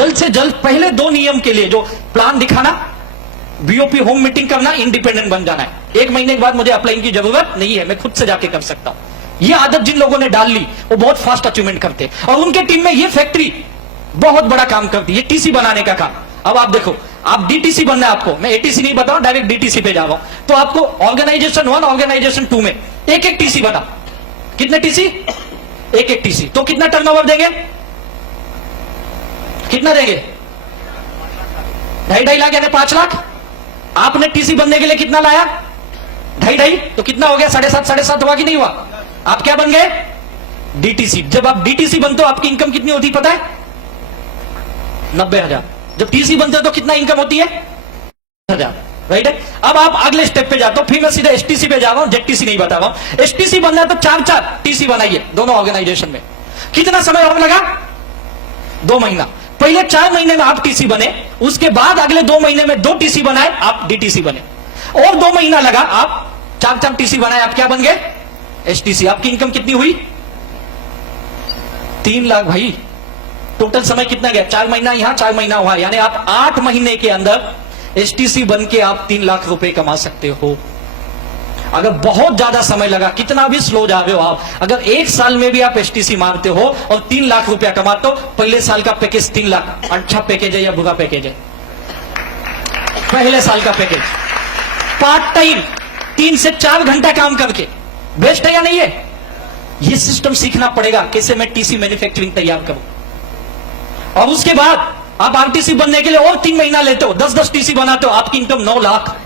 जल्द से जल्द पहले 2 नियम के लिए जो प्लान दिखाना, बीओपी होम मीटिंग करना, इंडिपेंडेंट बन जाना है। 1 महीने के बाद मुझे अपलाइन की जरूरत नहीं है, मैं खुद से जाके कर सकता हूं। ये आदत जिन लोगों ने डाल ली वो बहुत फास्ट अचीवमेंट करते हैं, और उनके टीम में ये फैक्ट्री बहुत बड़ा काम करती है, टीसी बनाने का काम। अब आप देखो, आप डीटीसी बनना है आपको, मैं एटीसी नहीं बताऊं, डायरेक्ट डीटीसी पे जा रहा हूं। तो आपको ऑर्गेनाइजेशन 1 ऑर्गेनाइजेशन 2 में एक टीसी बना। कितने टीसी? एक टीसी। तो कितना टर्नओवर देंगे? कितना देंगे? 2.5 लाख यानी 5 लाख। आपने टीसी बनने के लिए कितना लाया? 2.5। तो कितना हो गया? 7.5 हुआ कि नहीं हुआ? आप क्या बन गए? डीटीसी। जब आप डीटीसी बनते हो आपकी इनकम कितनी होती पता है? 90,000। जब टीसी बनते हो तो कितना इनकम होती है? 1000। राइट है। अब आप अगले स्टेप पे जाते हो, फिर मैं सीधा एसटीसी पे जा रहा हूं, जेडटीसी नहीं बता रहा हूं। एसटीसी बनना है तो 4 टीसी बनाइए दोनों ऑर्गेनाइजेशन में। कितना समय और लगा? 2 महीना। पहले 4 महीने में आप टीसी बने, उसके बाद अगले 2 महीने में 2 टीसी बनाए, आप डीटीसी बने। और 2 महीना लगा, आप 4 टीसी बनाए, आप क्या बन गए? एसटीसी। आपकी इनकम कितनी हुई? 3 लाख। भाई टोटल समय कितना गया? 4 महीना यहां, 4 महीना वहां, यानी आप 8 महीने के अंदर एसटीसी बन के आप 3 लाख रुपए कमा सकते हो। अगर बहुत ज्यादा समय लगा, कितना भी स्लो जा रहे हो आप, अगर 1 साल में भी आप एसटीसी मारते हो और 3 लाख रुपया कमाते हो, पहले साल का पैकेज 3 लाख। अच्छा पैकेज है या बुरा पैकेज है? पहले साल का पैकेज पार्ट टाइम 3 से 4 घंटा काम करके, बेस्ट है या नहीं है? यह सिस्टम सीखना पड़ेगा, कैसे मैं टीसी मैन्युफैक्चरिंग तैयार करूं। और उसके बाद आप आरटीसी बनने के लिए और 3 महीना लेते हो, 10 टीसी बनाते हो, आपकी इनकम 9 लाख।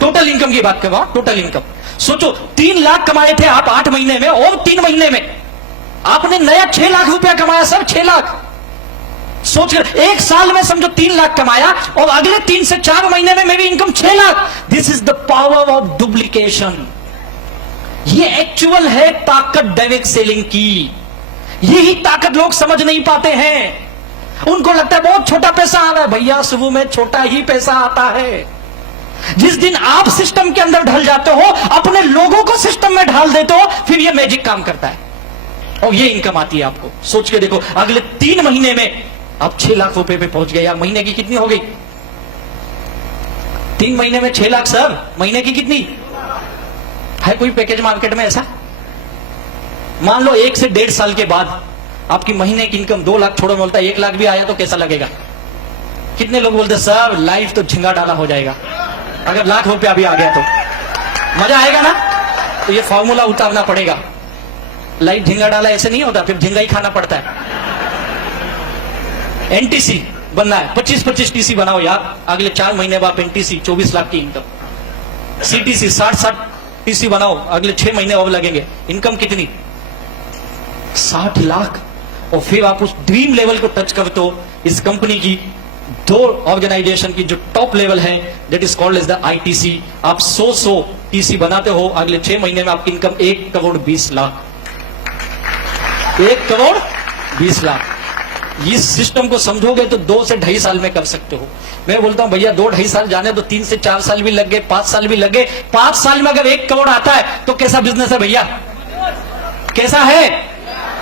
टोटल इनकम की बात कर रहा हूं, टोटल इनकम। सोचो 3 लाख कमाए थे आप 8 महीने में, और 3 महीने में आपने नया 6 लाख रुपया कमाया सर, 6 लाख। सोच कर 1 साल में समझो 3 लाख कमाया, और अगले 3 से 4 महीने में मेरी income 6 lakh. This is the power of duplication. ये एक्चुअल है ताकत डायरेक्ट सेलिंग की। यही ताकत लोग समझ नहीं पाते हैं। उनको लगता है बहुत छोटा पैसा आ रहा है। भैया शुरू में छोटा ही पैसा आता है। जिस दिन आप सिस्टम के अंदर ढल जाते हो, अपने लोगों को सिस्टम में ढाल देते हो, फिर ये मैजिक काम करता है और ये इनकम आती है आपको। सोच के देखो, अगले 3 महीने में आप 6 लाख रुपए पे पहुंच गए। यार महीने की कितनी हो गई? 3 महीने में 6 लाख सर, महीने की कितनी है? कोई पैकेज मार्केट में ऐसा? मान लो 1 से 1.5 साल के बाद आपकी महीने की इनकम 2 लाख, छोड़ो बोलता है 1 लाख भी आया तो कैसा लगेगा? कितने लोग बोलते सर लाइफ तो झिंगा डाला हो जाएगा, अगर लाख रुपया भी आ गया तो मजा आएगा ना। तो ये फॉर्मूला उतारना पड़ेगा। लाइफ झिंगा डाला ऐसे नहीं होता, फिर झिंगा ही खाना पड़ता है। एनटीसी बनना है, 25-25 टीसी बनाओ यार। अगले 4 महीने बाद एनटीसी 24 लाख की इनकम। सीटीसी 60-60 टीसी बनाओ, अगले 6 महीने और लगेंगे। इनकम कितनी? 60 लाख। और फिर आप उस ड्रीम लेवल को टच करते हो। इस कंपनी की 2 ऑर्गेनाइजेशन की जो टॉप लेवल है, that is called as the ITC. आप 100 टीसी बनाते हो, अगले 6 महीने में आपकी इनकम 1 करोड़ 20 लाख। 1 करोड़ 20 लाख। इस सिस्टम को समझोगे तो 2 से 2.5 साल में कर सकते हो। मैं बोलता हूं भैया 2-2.5 साल जाने तो 3 से 4 साल भी लग गए, 5 साल भी लग गए। 5 साल में अगर 1 करोड़ आता है तो कैसा बिजनेस है भैया? कैसा है?